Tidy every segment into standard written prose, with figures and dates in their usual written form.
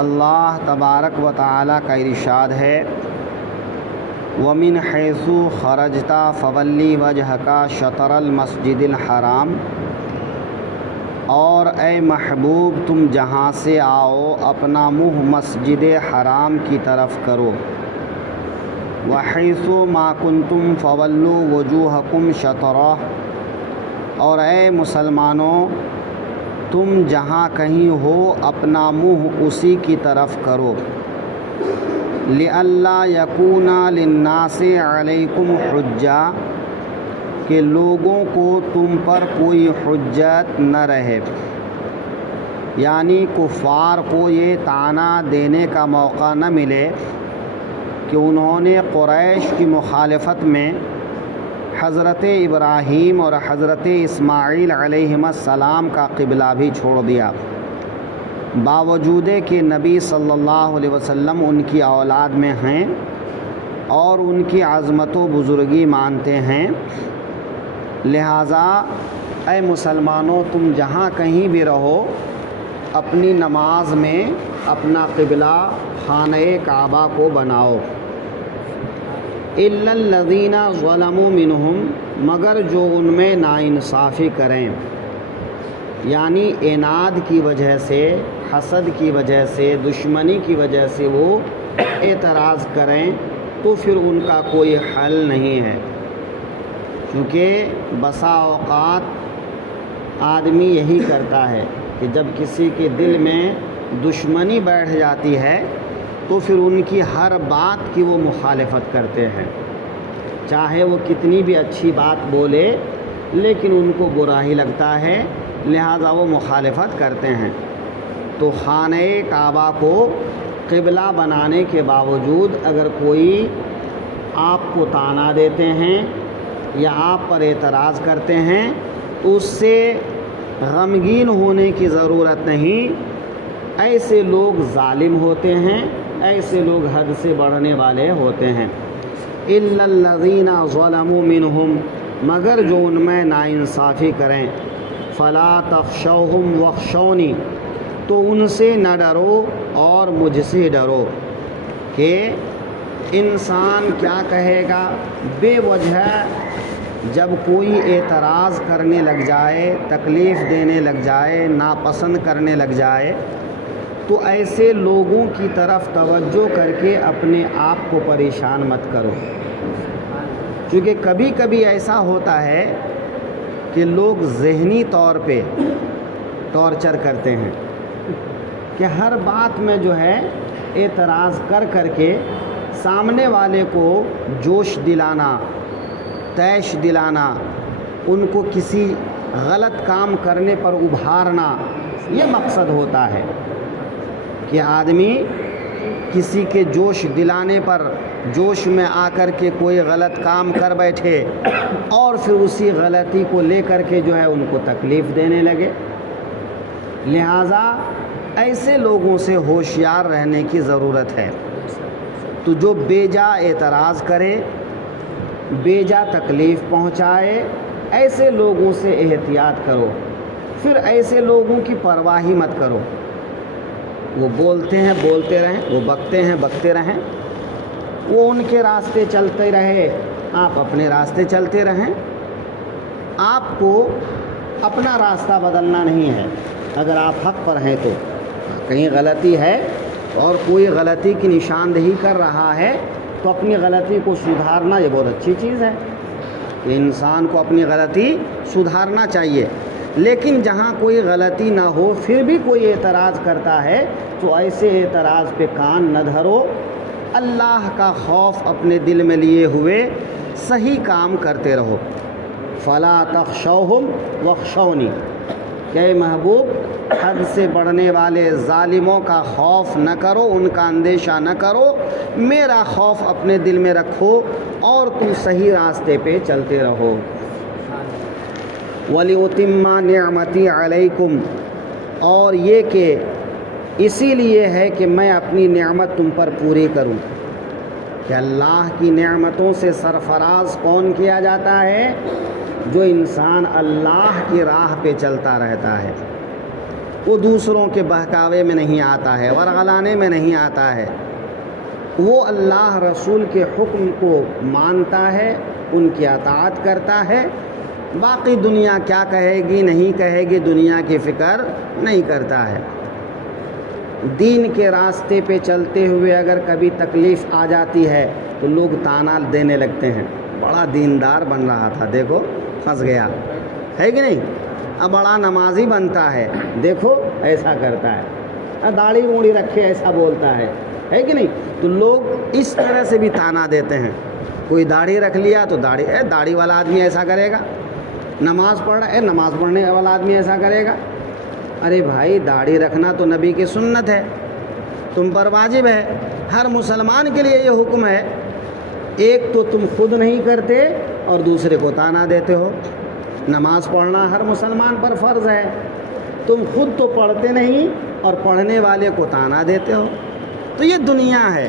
اللہ تبارک و تعالی کا ارشاد ہے وَمِنْ حَيْثُ خَرَجْتَ فَوَلِّ وَجْهَكَ شَطْرَ الْمَسْجِدِ الْحَرَامِ، اور اے محبوب تم جہاں سے آؤ اپنا منہ مسجد حرام کی طرف کرو۔ وَحَيْثُ مَا كُنْتُمْ فَوَلُّوا وُجُوهَكُمْ شَطْرَهُ، اور اے مسلمانوں تم جہاں کہیں ہو اپنا منہ اسی کی طرف کرو۔ لِأَلَّا يَكُونَ لِلنَّاسِ عَلَيْكُمْ حُجَّةٌ، کہ لوگوں کو تم پر کوئی حجت نہ رہے، یعنی کفار کو یہ طعنہ دینے کا موقع نہ ملے کہ انہوں نے قریش کی مخالفت میں حضرت ابراہیم اور حضرت اسماعیل علیہم السلام کا قبلہ بھی چھوڑ دیا، باوجود کہ نبی صلی اللہ علیہ وسلم ان کی اولاد میں ہیں اور ان کی عظمت و بزرگی مانتے ہیں۔ لہٰذا اے مسلمانوں تم جہاں کہیں بھی رہو اپنی نماز میں اپنا قبلہ خانہ کعبہ کو بناؤ۔ إِلَّا الَّذِينَ ظَلَمُوا مِنْهُمْ، مگر جو ان میں ناانصافی کریں، یعنی عناد کی وجہ سے، حسد کی وجہ سے، دشمنی کی وجہ سے وہ اعتراض کریں تو پھر ان کا کوئی حل نہیں ہے، کیونکہ بسا اوقات آدمی یہی کرتا ہے کہ جب کسی کے دل میں دشمنی بیٹھ جاتی ہے تو پھر ان کی ہر بات کی وہ مخالفت کرتے ہیں، چاہے وہ کتنی بھی اچھی بات بولے لیکن ان کو برا ہی لگتا ہے، لہٰذا وہ مخالفت کرتے ہیں۔ تو خانہ کعبہ کو قبلہ بنانے کے باوجود اگر کوئی آپ کو طعنہ دیتے ہیں یا آپ پر اعتراض کرتے ہیں تو اس سے غمگین ہونے کی ضرورت نہیں، ایسے لوگ ظالم ہوتے ہیں، ایسے لوگ حد سے بڑھنے والے ہوتے ہیں۔ إِلَّا الَّذِينَ ظَلَمُوا مِنْهُمْ، مگر جو ان میں ناانصافی کریں، فَلَا تَخْشَوْهُمْ وَاخْشَوْنِي، تو ان سے نہ ڈرو اور مجھ سے ڈرو۔ کہ انسان کیا کہے گا بے وجہ جب کوئی اعتراض کرنے لگ جائے، تکلیف دینے لگ جائے، ناپسند کرنے لگ جائے تو ایسے لوگوں کی طرف توجہ کر کے اپنے آپ کو پریشان مت کرو، کیونکہ کبھی کبھی ایسا ہوتا ہے کہ لوگ ذہنی طور پہ ٹارچر کرتے ہیں کہ ہر بات میں جو ہے اعتراض کر کر کے سامنے والے کو جوش دلانا، تیش دلانا، ان کو کسی غلط کام کرنے پر ابھارنا، یہ مقصد ہوتا ہے کہ آدمی کسی کے جوش دلانے پر جوش میں آ کر کے کوئی غلط کام کر بیٹھے اور پھر اسی غلطی کو لے کر کے جو ہے ان کو تکلیف دینے لگے۔ لہٰذا ایسے لوگوں سے ہوشیار رہنے کی ضرورت ہے۔ تو جو بے جا اعتراض کرے، بے جا تکلیف پہنچائے، ایسے لوگوں سے احتیاط کرو، پھر ایسے لوگوں کی پرواہ ہی مت کرو۔ وہ بولتے ہیں بولتے رہیں، وہ بکتے ہیں بکتے رہیں، وہ ان کے راستے چلتے رہے، آپ اپنے راستے چلتے رہیں۔ آپ کو اپنا راستہ بدلنا نہیں ہے، اگر آپ حق پر ہیں تو کہیں غلطی ہے اور کوئی غلطی کی نشاندہی کر رہا ہے تو اپنی غلطی کو سدھارنا یہ بہت اچھی چیز ہے کہ انسان کو اپنی غلطی سدھارنا چاہیے، لیکن جہاں کوئی غلطی نہ ہو پھر بھی کوئی اعتراض کرتا ہے تو ایسے اعتراض پہ کان نہ دھرو، اللہ کا خوف اپنے دل میں لیے ہوئے صحیح کام کرتے رہو۔ فَلَا تَخْشَوْهُمْ وَاخْشَوْنِي، کہ اے محبوب حد سے بڑھنے والے ظالموں کا خوف نہ کرو، ان کا اندیشہ نہ کرو، میرا خوف اپنے دل میں رکھو اور تم صحیح راستے پہ چلتے رہو۔ وَلِأُتِمَّ نِعْمَتِي عَلَيْكُمْ، اور یہ کہ اسی لیے ہے کہ میں اپنی نعمت تم پر پوری کروں۔ کہ اللہ کی نعمتوں سے سرفراز کون کیا جاتا ہے؟ جو انسان اللہ کی راہ پہ چلتا رہتا ہے، وہ دوسروں کے بہکاوے میں نہیں آتا ہے، ورغلانے میں نہیں آتا ہے، وہ اللہ رسول کے حکم کو مانتا ہے، ان کی اطاعت کرتا ہے، باقی دنیا کیا کہے گی نہیں کہے گی دنیا کی فکر نہیں کرتا ہے۔ دین کے راستے پہ چلتے ہوئے اگر کبھی تکلیف آ جاتی ہے تو لوگ طعنہ دینے لگتے ہیں، بڑا دیندار بن رہا تھا، دیکھو پھنس گیا، ہے کہ نہیں؟ اب بڑا نمازی بنتا ہے، دیکھو ایسا کرتا ہے، داڑھی اوڑھی رکھے ایسا بولتا ہے کہ نہیں؟ تو لوگ اس طرح سے بھی طعنہ دیتے ہیں، کوئی داڑھی رکھ لیا تو داڑھی والا آدمی ایسا کرے گا، نماز پڑھ رہا ہے نماز پڑھنے والا آدمی ایسا کرے گا۔ ارے بھائی، داڑھی رکھنا تو نبی کی سنت ہے، تم پر واجب ہے، ہر مسلمان کے لیے یہ حکم ہے، ایک تو تم خود نہیں کرتے اور دوسرے کو طعنہ دیتے ہو۔ نماز پڑھنا ہر مسلمان پر فرض ہے، تم خود تو پڑھتے نہیں اور پڑھنے والے کو طعنہ دیتے ہو۔ تو یہ دنیا ہے،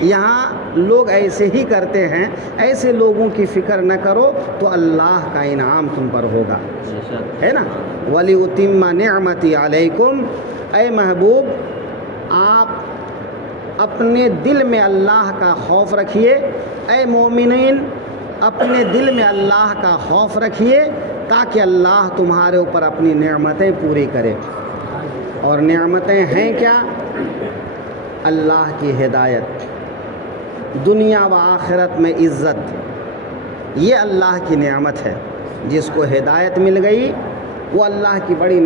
یہاں لوگ ایسے ہی کرتے ہیں، ایسے لوگوں کی فکر نہ کرو تو اللہ کا انعام تم پر ہوگا، ہے نا؟ وَلِأُتِمَّ نِعْمَتِي عَلَيْكُمْ، اے محبوب آپ اپنے دل میں اللہ کا خوف رکھیے، اے مومنین اپنے دل میں اللہ کا خوف رکھیے تاکہ اللہ تمہارے اوپر اپنی نعمتیں پوری کرے۔ اور نعمتیں ہیں کیا؟ اللہ کی ہدایت، دنیا و آخرت میں عزت، یہ اللہ کی نعمت ہے۔ جس کو ہدایت مل گئی وہ اللہ کی بڑی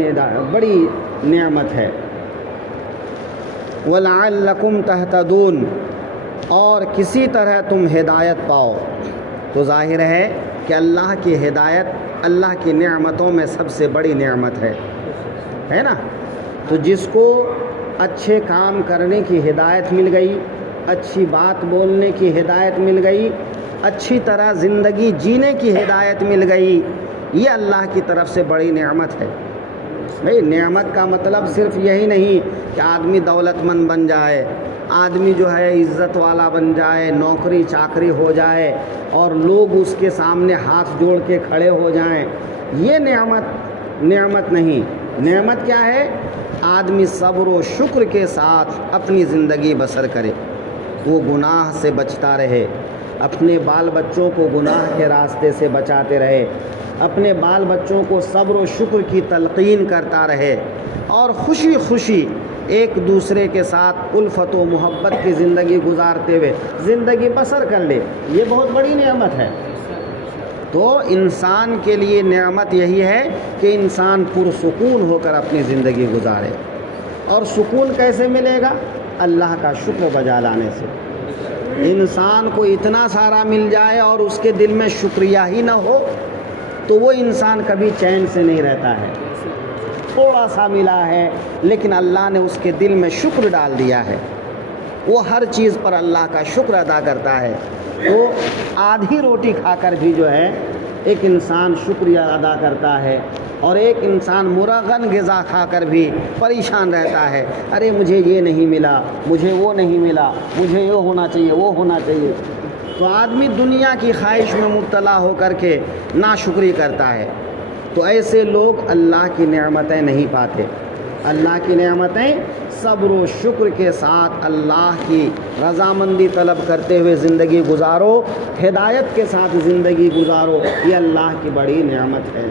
نعمت ہے۔ وَلَعَلَّكُمْ تَهْتَدُونَ، اور کسی طرح تم ہدایت پاؤ، تو ظاہر ہے کہ اللہ کی ہدایت اللہ کی نعمتوں میں سب سے بڑی نعمت ہے نا؟ تو جس کو اچھے کام کرنے کی ہدایت مل گئی، اچھی بات بولنے کی ہدایت مل گئی، اچھی طرح زندگی جینے کی ہدایت مل گئی، یہ اللہ کی طرف سے بڑی نعمت ہے۔ بھئی نعمت کا مطلب صرف یہی نہیں کہ آدمی دولت مند بن جائے، آدمی جو ہے عزت والا بن جائے، نوکری چاکری ہو جائے اور لوگ اس کے سامنے ہاتھ جوڑ کے کھڑے ہو جائیں، یہ نعمت نہیں۔ نعمت کیا ہے؟ آدمی صبر و شکر کے ساتھ اپنی زندگی بسر کرے، وہ گناہ سے بچتا رہے، اپنے بال بچوں کو گناہ کے راستے سے بچاتے رہے، اپنے بال بچوں کو صبر و شکر کی تلقین کرتا رہے، اور خوشی خوشی ایک دوسرے کے ساتھ الفت و محبت کی زندگی گزارتے ہوئے زندگی بسر کر لے، یہ بہت بڑی نعمت ہے۔ تو انسان کے لیے نعمت یہی ہے کہ انسان پرسکون ہو کر اپنی زندگی گزارے۔ اور سکون کیسے ملے گا؟ اللہ کا شکر بجا لانے سے۔ انسان کو اتنا سارا مل جائے اور اس کے دل میں شکریہ ہی نہ ہو تو وہ انسان کبھی چین سے نہیں رہتا ہے۔ تھوڑا سا ملا ہے لیکن اللہ نے اس کے دل میں شکر ڈال دیا ہے، وہ ہر چیز پر اللہ کا شکر ادا کرتا ہے۔ تو آدھی روٹی کھا کر بھی جو ہے ایک انسان شکریہ ادا کرتا ہے، اور ایک انسان مرغن غذا کھا کر بھی پریشان رہتا ہے، ارے مجھے یہ نہیں ملا، مجھے وہ نہیں ملا، مجھے یہ ہونا چاہیے وہ ہونا چاہیے۔ تو آدمی دنیا کی خواہش میں مبتلا ہو کر کے ناشکری کرتا ہے، تو ایسے لوگ اللہ کی نعمتیں نہیں پاتے۔ اللہ کی نعمتیں صبر و شکر کے ساتھ اللہ کی رضامندی طلب کرتے ہوئے زندگی گزارو، ہدایت کے ساتھ زندگی گزارو، یہ اللہ کی بڑی نعمت ہے۔